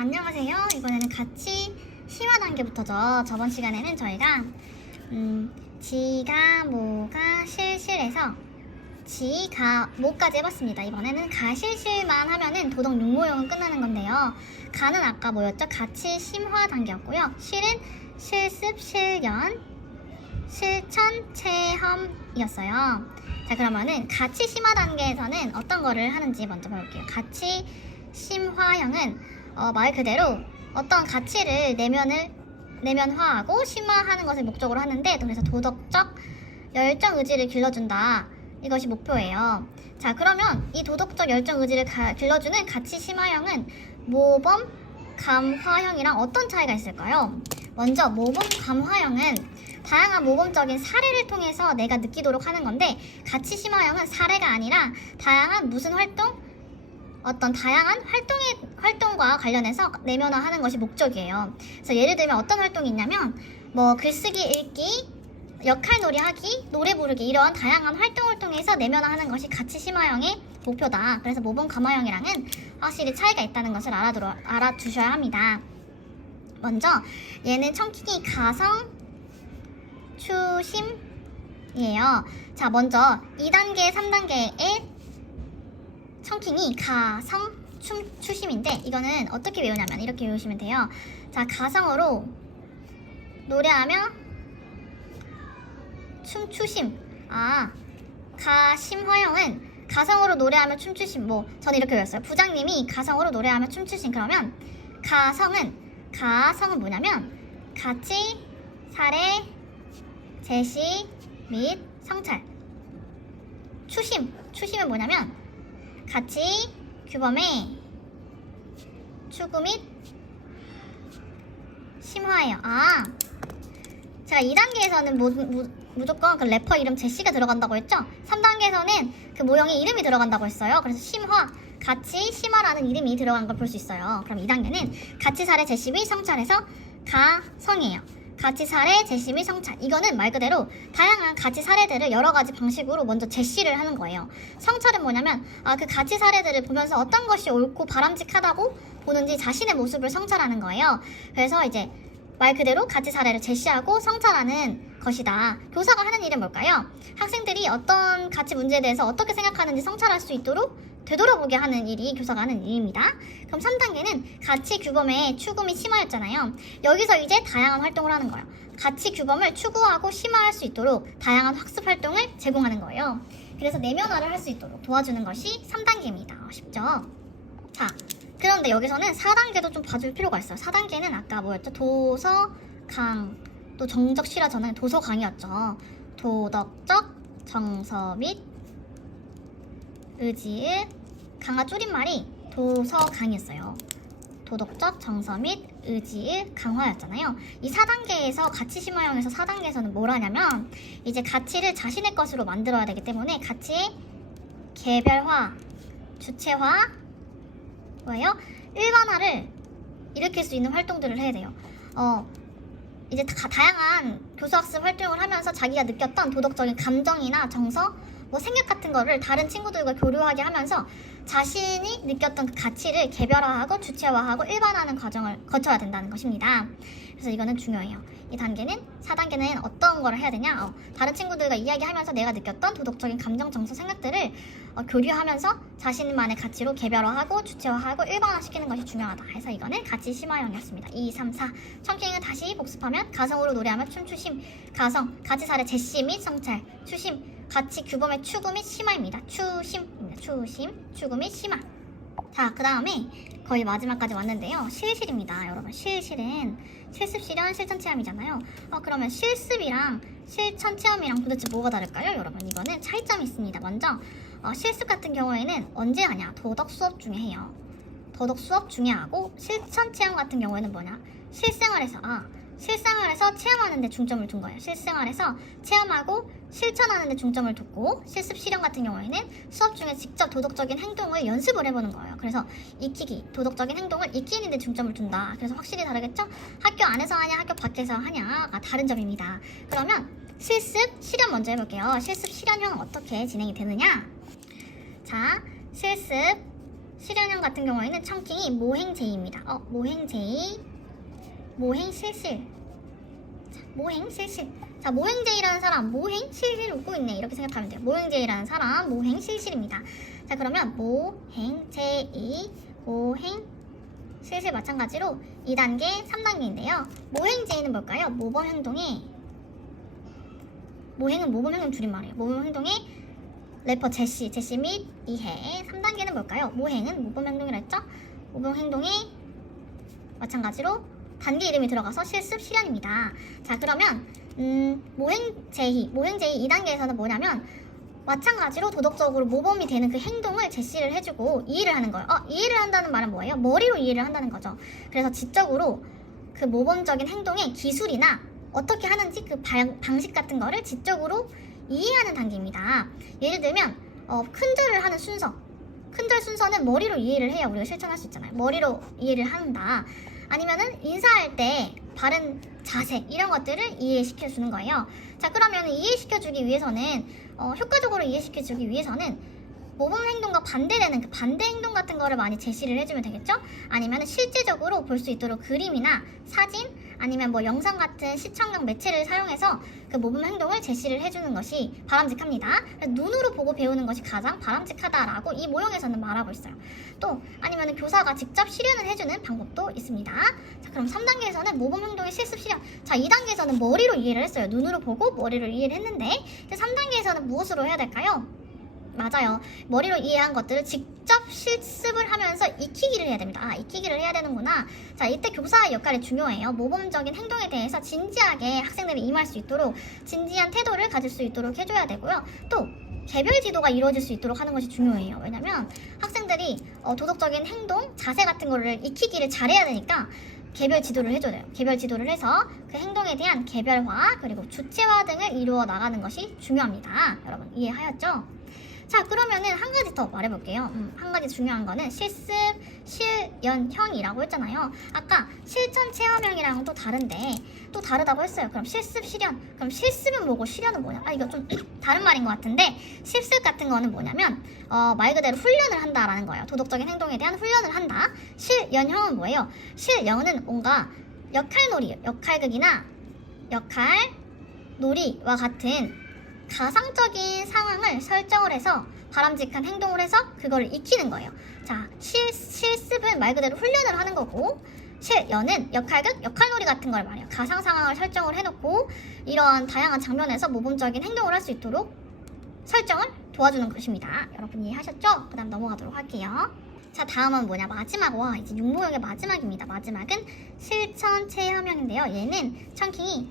안녕하세요. 이번에는 같이 심화 단계부터죠. 저번 시간에는 저희가 지가, 모가, 실실에서 지, 가, 모까지 해봤습니다. 이번에는 가, 실실만 하면은 도덕 6모형은 끝나는 건데요. 가는 아까 뭐였죠? 같이 심화 단계였고요. 실은 실습, 실연, 실천, 체험이었어요. 자, 그러면은 같이 심화 단계에서는 어떤 거를 하는지 먼저 볼게요. 같이 심화형은 말 그대로 어떤 가치를 내면화하고 심화하는 것을 목적으로 하는데, 그래서 도덕적 열정 의지를 길러준다. 이것이 목표예요. 자, 그러면 이 도덕적 열정 의지를 길러주는 가치 심화형은 모범 감화형이랑 어떤 차이가 있을까요? 먼저 모범 감화형은 다양한 모범적인 사례를 통해서 내가 느끼도록 하는 건데, 가치 심화형은 사례가 아니라 다양한 무슨 활동? 어떤 다양한 활동과 관련해서 내면화하는 것이 목적이에요. 그래서 예를 들면 어떤 활동이 있냐면 뭐 글쓰기, 읽기, 역할놀이 하기, 노래 부르기, 이런 다양한 활동을 통해서 내면화하는 것이 가치 심화형의 목표다. 그래서 모범 감화형이랑은 확실히 차이가 있다는 것을 알아두셔야 합니다. 먼저 얘는 청킹이 가성, 추심이에요. 자, 먼저 2단계, 3단계의 청킹이 가성, 추심인데, 이거는 어떻게 외우냐면 이렇게 외우시면 돼요. 자, 가성으로 노래하며 춤추심. 가심화형은 가성으로 노래하며 춤추심. 저는 이렇게 외웠어요. 부장님이 가성으로 노래하며 춤추심. 그러면 가성은 뭐냐면 가치, 사례, 제시 및 성찰. 추심은 뭐냐면 가치, 규범의 추구 및 심화예요. 제가 2단계에서는 무조건 그 래퍼 이름 제시가 들어간다고 했죠? 3단계에서는 그 모형의 이름이 들어간다고 했어요. 그래서 심화, 가치, 심화라는 이름이 들어간 걸 볼 수 있어요. 그럼 2단계는 가치, 사례, 제시 및 성찰에서 가성이에요. 가치, 사례, 제시 및 성찰. 이거는 말 그대로 다양한 가치 사례들을 여러 가지 방식으로 먼저 제시를 하는 거예요. 성찰은 뭐냐면 그 가치 사례들을 보면서 어떤 것이 옳고 바람직하다고 보는지 자신의 모습을 성찰하는 거예요. 그래서 이제 말 그대로 가치 사례를 제시하고 성찰하는 것이다. 교사가 하는 일은 뭘까요? 학생들이 어떤 가치 문제에 대해서 어떻게 생각하는지 성찰할 수 있도록 되돌아보게 하는 일이 교사가 하는 일입니다. 그럼 3단계는 가치 규범의 추구 및 심화였잖아요. 여기서 이제 다양한 활동을 하는 거예요. 가치 규범을 추구하고 심화할 수 있도록 다양한 학습 활동을 제공하는 거예요. 그래서 내면화를 할 수 있도록 도와주는 것이 3단계입니다. 쉽죠? 자, 그런데 여기서는 4단계도 좀 봐줄 필요가 있어요. 4단계는 아까 뭐였죠? 도서, 강, 또 정적, 실화, 저는 도서, 강이었죠. 도덕적 정서 및 의지의 강화 줄임말이 도서, 강이었어요. 도덕적 정서 및 의지의 강화였잖아요. 이 4단계에서 가치 심화형에서 4단계에서는 뭘 하냐면 이제 가치를 자신의 것으로 만들어야 되기 때문에 가치의 개별화, 주체화, 뭐예요? 일반화를 일으킬 수 있는 활동들을 해야 돼요. 이제 다양한 교수학습 활동을 하면서 자기가 느꼈던 도덕적인 감정이나 정서, 생각 같은 거를 다른 친구들과 교류하게 하면서 자신이 느꼈던 그 가치를 개별화하고 주체화하고 일반화하는 과정을 거쳐야 된다는 것입니다. 그래서 이거는 중요해요. 이 단계는 4단계는 어떤 거를 해야 되냐? 다른 친구들과 이야기하면서 내가 느꼈던 도덕적인 감정, 정서, 생각들을 교류하면서 자신만의 가치로 개별화하고 주체화하고 일반화시키는 것이 중요하다. 해서 이거는 가치 심화형이었습니다. 2, 3, 4. 청킹은 다시 복습하면 가성으로 노래하며 춤추심, 가성, 가치 사례 제시 및 성찰, 추심, 가치 규범의 추구 및 심화입니다. 추심입니다. 추심, 추구 및 심화. 자, 그 다음에 거의 마지막까지 왔는데요. 실실입니다. 여러분, 실실은 실습, 실현, 실천, 체험이잖아요. 그러면 실습이랑 실천, 체험이랑 도대체 뭐가 다를까요? 여러분, 이거는 차이점이 있습니다. 먼저 실습 같은 경우에는 언제 하냐? 도덕 수업 중에 해요. 도덕 수업 중에 하고, 실천, 체험 같은 경우에는 뭐냐? 실생활에서 체험하는 데 중점을 둔 거예요. 실생활에서 체험하고 실천하는 데 중점을 뒀고, 실습 실현 같은 경우에는 수업 중에 직접 도덕적인 행동을 연습을 해보는 거예요. 그래서 도덕적인 행동을 익히는 데 중점을 둔다. 그래서 확실히 다르겠죠? 학교 안에서 하냐, 학교 밖에서 하냐가 다른 점입니다. 그러면 실습 실현 먼저 해볼게요. 실습 실현형은 어떻게 진행이 되느냐? 자, 실습 실현형 같은 경우에는 청킹이 모행제의입니다. 모행제의, 모행실실. 자, 모행실실. 자, 모행제의라는 사람, 모행실실 웃고 있네. 이렇게 생각하면 돼요. 모행제의라는 사람, 모행실실입니다. 자, 그러면 모행제의, 모행실실 마찬가지로 2단계, 3단계인데요. 모행제의는 뭘까요? 모범행동의, 모행은 모범행동 줄임말이에요. 모범행동의 래퍼 제시 및 이해. 3단계는 뭘까요? 모행은 모범행동이라 했죠? 모범행동의 마찬가지로 단계 이름이 들어가서 실습 실현입니다. 자, 그러면 모행제의 2단계에서는 뭐냐면 마찬가지로 도덕적으로 모범이 되는 그 행동을 제시를 해주고 이해를 하는 거예요. 이해를 한다는 말은 뭐예요? 머리로 이해를 한다는 거죠. 그래서 지적으로 그 모범적인 행동의 기술이나 어떻게 하는지 그 방식 같은 거를 지적으로 이해하는 단계입니다. 예를 들면 큰절을 하는 순서. 큰절 순서는 머리로 이해를 해야 우리가 실천할 수 있잖아요. 머리로 이해를 한다. 아니면은 인사할 때 바른 자세 이런 것들을 이해시켜 주는 거예요. 자, 그러면 이해시켜 주기 위해서는 효과적으로 이해시켜 주기 위해서는 모범 행동과 반대되는 그 반대 행동 같은 거를 많이 제시를 해주면 되겠죠? 아니면 실제적으로 볼 수 있도록 그림이나 사진 아니면 뭐 영상 같은 시청용 매체를 사용해서 그 모범 행동을 제시를 해주는 것이 바람직합니다. 눈으로 보고 배우는 것이 가장 바람직하다라고 이 모형에서는 말하고 있어요. 또 아니면 교사가 직접 실현을 해주는 방법도 있습니다. 자, 그럼 3단계에서는 모범 행동의 실습 실현. 자, 2단계에서는 머리로 이해를 했어요. 눈으로 보고 머리로 이해를 했는데 3단계에서는 무엇으로 해야 될까요? 맞아요. 머리로 이해한 것들을 직접 실습을 하면서 익히기를 해야 됩니다. 익히기를 해야 되는구나. 자, 이때 교사의 역할이 중요해요. 모범적인 행동에 대해서 진지하게 학생들이 임할 수 있도록 진지한 태도를 가질 수 있도록 해줘야 되고요. 또 개별 지도가 이루어질 수 있도록 하는 것이 중요해요. 왜냐면 학생들이 도덕적인 행동, 자세 같은 거를 익히기를 잘해야 되니까 개별 지도를 해줘야 돼요. 개별 지도를 해서 그 행동에 대한 개별화 그리고 주체화 등을 이루어 나가는 것이 중요합니다. 여러분 이해하였죠? 자, 그러면은 한 가지 더 말해볼게요. 한 가지 중요한 거는 실습, 실연형이라고 했잖아요. 아까 실천 체험형이랑은 또 다른데 또 다르다고 했어요. 그럼 실습, 실현. 그럼 실습은 뭐고 실현은 뭐냐? 이거 좀 다른 말인 것 같은데 실습 같은 거는 뭐냐면 말 그대로 훈련을 한다라는 거예요. 도덕적인 행동에 대한 훈련을 한다. 실연형은 뭐예요? 실연은 뭔가 역할놀이, 역할극이나 역할놀이와 같은 가상적인 상황을 설정을 해서 바람직한 행동을 해서 그거를 익히는 거예요. 자, 실습은 말 그대로 훈련을 하는 거고 실연은 역할극, 역할놀이 같은 걸 말해요. 가상 상황을 설정을 해놓고 이런 다양한 장면에서 모범적인 행동을 할 수 있도록 설정을 도와주는 것입니다. 여러분 이해하셨죠? 그 다음 넘어가도록 할게요. 자, 다음은 뭐냐? 마지막, 이제 6모형의 마지막입니다. 마지막은 실천 체험형인데요. 얘는 청킹이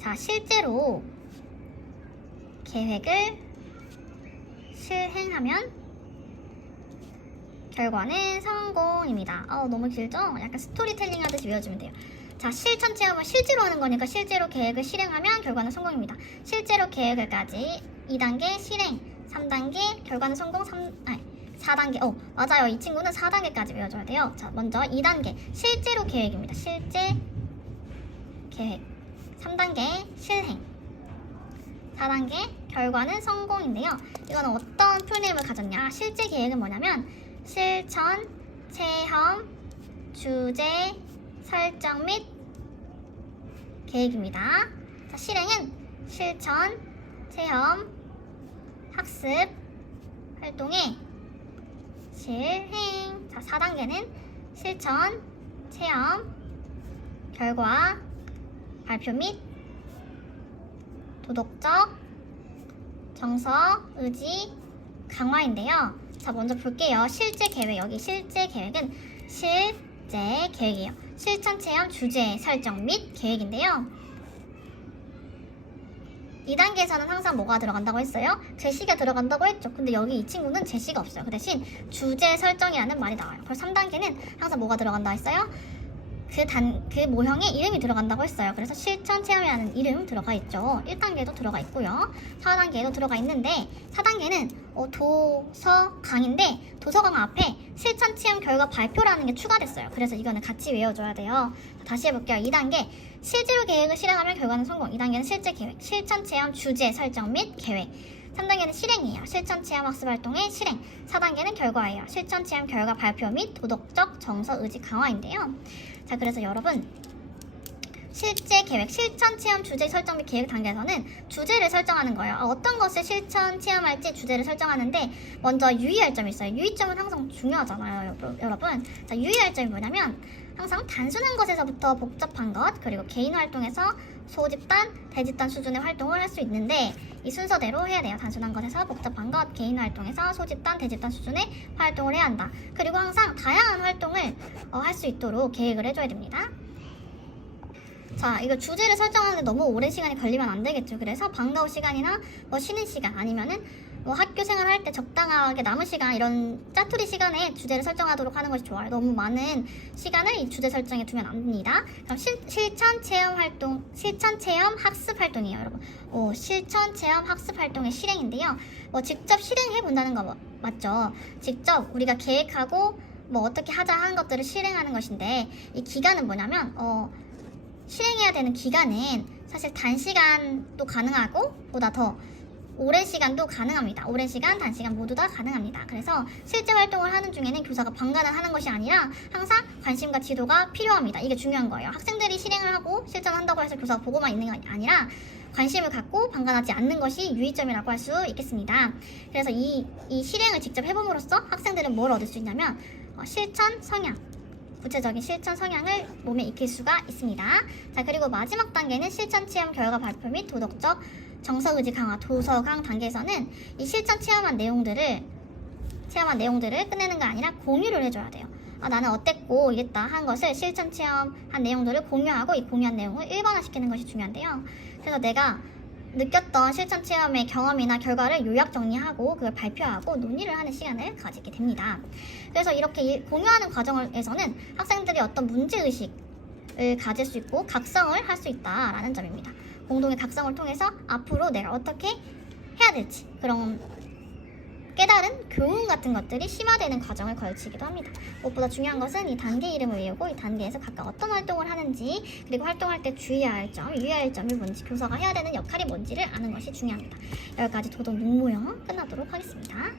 자, 실제로 계획을 실행하면 결과는 성공입니다. 너무 길죠? 약간 스토리텔링 하듯이 외워주면 돼요. 자, 실천 체험은 실제로 하는 거니까 실제로 계획을 실행하면 결과는 성공입니다. 실제로 계획을까지 2단계 실행, 3단계 결과는 성공, 4단계. 맞아요. 이 친구는 4단계까지 외워줘야 돼요. 자, 먼저 2단계 실제로 계획입니다. 실제 계획. 3단계 실행. 4단계 결과는 성공인데요. 이거는 어떤 풀네임을 가졌냐? 실제 계획은 뭐냐면 실천, 체험, 주제, 설정 및 계획입니다. 자, 실행은 실천, 체험, 학습, 활동의 실행. 자, 4단계는 실천, 체험, 결과, 발표 및 도덕적 정서, 의지, 강화인데요. 자, 먼저 볼게요. 실제 계획. 여기 실제 계획은 실제 계획이에요. 실천, 체험, 주제, 설정 및 계획인데요. 2단계에서는 항상 뭐가 들어간다고 했어요? 제시가 들어간다고 했죠. 근데 여기 이 친구는 제시가 없어요. 그 대신 주제 설정이라는 말이 나와요. 그래서 3단계는 항상 뭐가 들어간다 했어요? 그 모형에 이름이 들어간다고 했어요. 그래서 실천 체험이라는 이름 들어가 있죠. 1단계도 들어가 있고요. 4단계도 들어가 있는데 4단계는 도서강인데 도서강 앞에 실천 체험 결과 발표라는 게 추가됐어요. 그래서 이거는 같이 외워줘야 돼요. 다시 해볼게요. 2단계 실제로 계획을 실행하면 결과는 성공. 2단계는 실제 계획, 실천 체험 주제 설정 및 계획. 3단계는 실행이에요. 실천 체험 학습 활동의 실행. 4단계는 결과예요. 실천 체험 결과 발표 및 도덕적 정서 의지 강화인데요. 자, 그래서 여러분 실제 계획, 실천 체험 주제 설정 및 계획 단계에서는 주제를 설정하는 거예요. 어떤 것을 실천 체험할지 주제를 설정하는데 먼저 유의할 점이 있어요. 유의점은 항상 중요하잖아요, 여러분. 자, 유의할 점이 뭐냐면 항상 단순한 것에서부터 복잡한 것, 그리고 개인 활동에서 소집단, 대집단 수준의 활동을 할 수 있는데 이 순서대로 해야 돼요. 단순한 것에서 복잡한 것, 개인 활동에서 소집단, 대집단 수준의 활동을 해야 한다. 그리고 항상 다양한 활동을 할 수 있도록 계획을 해줘야 됩니다. 자, 이거 주제를 설정하는데 너무 오랜 시간이 걸리면 안 되겠죠. 그래서 방과 후 시간이나 뭐 쉬는 시간 아니면은 뭐 학교 생활할 때 적당하게 남은 시간 이런 짜투리 시간에 주제를 설정하도록 하는 것이 좋아요. 너무 많은 시간을 이 주제 설정에 두면 안 됩니다. 그럼 실천 체험 활동, 실천 체험 학습 활동이에요, 여러분. 실천 체험 학습 활동의 실행인데요. 뭐 직접 실행해 본다는 거 맞죠? 직접 우리가 계획하고 뭐 어떻게 하자 하는 것들을 실행하는 것인데 이 기간은 뭐냐면 실행해야 되는 기간은 사실 단시간도 가능하고 보다 더 오랜 시간도 가능합니다. 오랜 시간, 단시간 모두 다 가능합니다. 그래서 실제 활동을 하는 중에는 교사가 방관을 하는 것이 아니라 항상 관심과 지도가 필요합니다. 이게 중요한 거예요. 학생들이 실행을 하고 실전한다고 해서 교사가 보고만 있는 게 아니라 관심을 갖고 방관하지 않는 것이 유의점이라고 할 수 있겠습니다. 그래서 이 실행을 직접 해봄으로써 학생들은 뭘 얻을 수 있냐면 실천 성향, 구체적인 실천 성향을 몸에 익힐 수가 있습니다. 자, 그리고 마지막 단계는 실천 체험 결과 발표 및 도덕적 정서 의지 강화 도서강 단계에서는 이 실천 체험한 내용들을 끝내는 게 아니라 공유를 해줘야 돼요. 나는 어땠고 이랬다 한 것을 실천 체험한 내용들을 공유하고 이 공유한 내용을 일반화시키는 것이 중요한데요. 그래서 내가 느꼈던 실천 체험의 경험이나 결과를 요약 정리하고 그걸 발표하고 논의를 하는 시간을 가지게 됩니다. 그래서 이렇게 공유하는 과정에서는 학생들이 어떤 문제의식을 가질 수 있고 각성을 할 수 있다라는 점입니다. 공동의 각성을 통해서 앞으로 내가 어떻게 해야 될지 그런 깨달은 교훈 같은 것들이 심화되는 과정을 거치기도 합니다. 무엇보다 중요한 것은 이 단계 이름을 외우고 이 단계에서 각각 어떤 활동을 하는지 그리고 활동할 때 주의해야 할 점, 유의해야 할 점이 뭔지 교사가 해야 되는 역할이 뭔지를 아는 것이 중요합니다. 여기까지 도덕 육모형 끝나도록 하겠습니다.